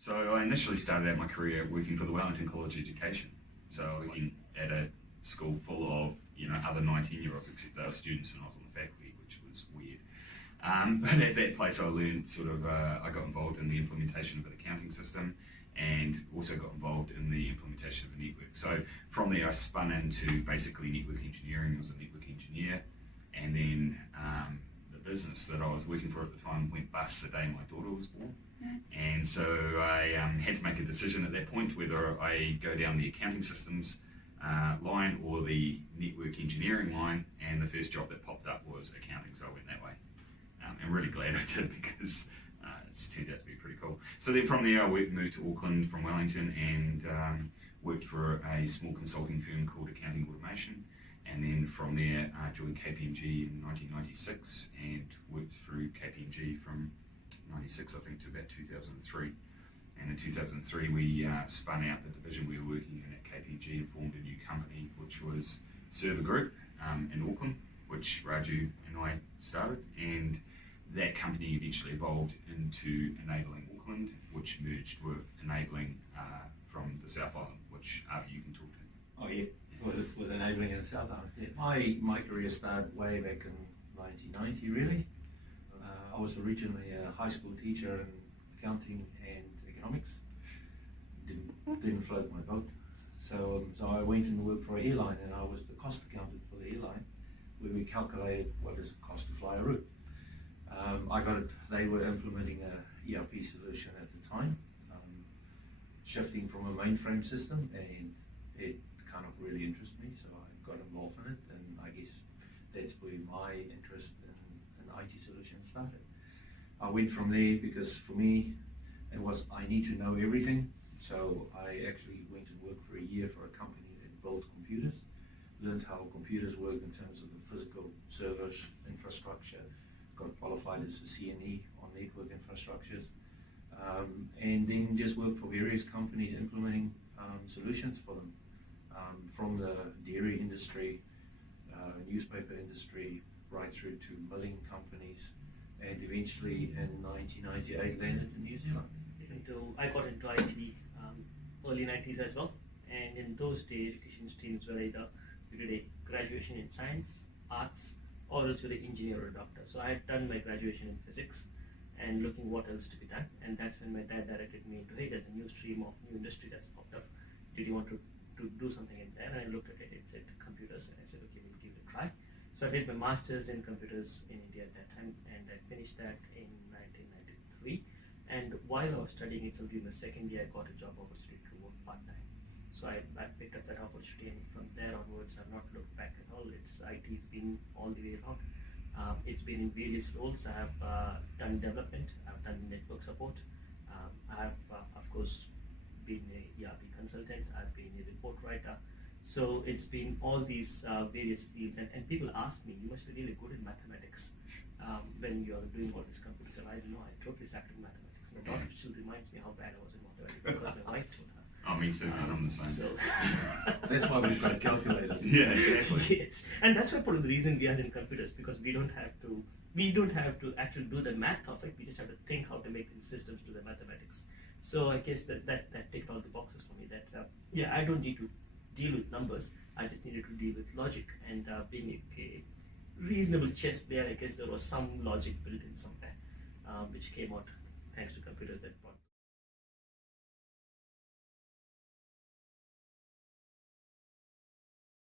So I initially started out my career working for the Wellington College Education. So I was at a school full of other 19-year-olds, except they were students and I was on the faculty, which was weird. But at that place I learned I got involved in the implementation of an accounting system and also got involved in the implementation of a network. So from there I spun into basically network engineering. I was a network engineer, and then the business that I was working for at the time went bust the day my daughter was born. And so I had to make a decision at that point whether I go down the accounting systems line or the network engineering line, and the first job that popped up was accounting, so I went that way. I'm really glad I did, because it's turned out to be pretty cool. So then from there I moved to Auckland from Wellington and worked for a small consulting firm called Accounting Automation, and then from there joined KPMG in 1996 and worked through KPMG from 96 I think to about 2003. And in 2003 we spun out the division we were working in at KPMG and formed a new company, which was Server Group in Auckland, which Raju and I started, and that company eventually evolved into Enabling Auckland, which merged with Enabling from the South Island, which you can talk to. Oh yeah, with Enabling in the South Island. Yeah. My career started way back in 1990 really. I was originally a high school teacher in accounting and economics. Didn't float my boat. So I went and worked for an airline, and I was the cost accountant for the airline, where we calculated what does it cost to fly a route. They were implementing a ERP solution at the time, shifting from a mainframe system, and it kind of really interested me, so I got involved in it, and I guess that's where my interest in IT solutions started. I went from there because for me it was I need to know everything, so I actually went and worked for a year for a company that built computers, learned how computers work in terms of the physical servers, infrastructure, got qualified as a CNE on network infrastructures, and then just worked for various companies implementing solutions for them, from the dairy industry, newspaper industry, right through to milling companies, and eventually in 1998 landed in New Zealand. I got into IT early 90s as well, and in those days education streams were either you did a graduation in science, arts, or else you're an engineer or a doctor. So I had done my graduation in physics and looking what else to be done, and that's when my dad directed me into, hey, there's a new stream of new industry that's popped up. Did you want to do something in there? And I looked at it, it said computers, and I said, okay, we'll give it a try. So I did my master's in computers in India at that time, and I finished that in 1993. And while I was studying itself during the second year, I got a job opportunity to work part-time. So I picked up that opportunity, and from there onwards, I've not looked back at all. IT's been all the way around. It's been in various roles. I have done development, I've done network support, I have, of course, been a ERP consultant, I've been a report writer. So it's been all these various fields, and people ask me, you must be really good in mathematics when you're doing all this computers. And I don't know, I totally sucked in mathematics. My daughter still reminds me how bad I was in mathematics because my wife told her. Oh, me too, man, I'm the same. So that's why we've got calculators. Yeah, exactly. Yes, and that's why part of the reason we are in computers, because we don't have to actually do the math of it. We just have to think how to make the systems do the mathematics. So I guess that ticked all the boxes for me. That yeah, I don't need to deal with numbers. I just needed to deal with logic, and being a reasonable chess player, I guess there was some logic built in somewhere, which came out thanks to computers that brought.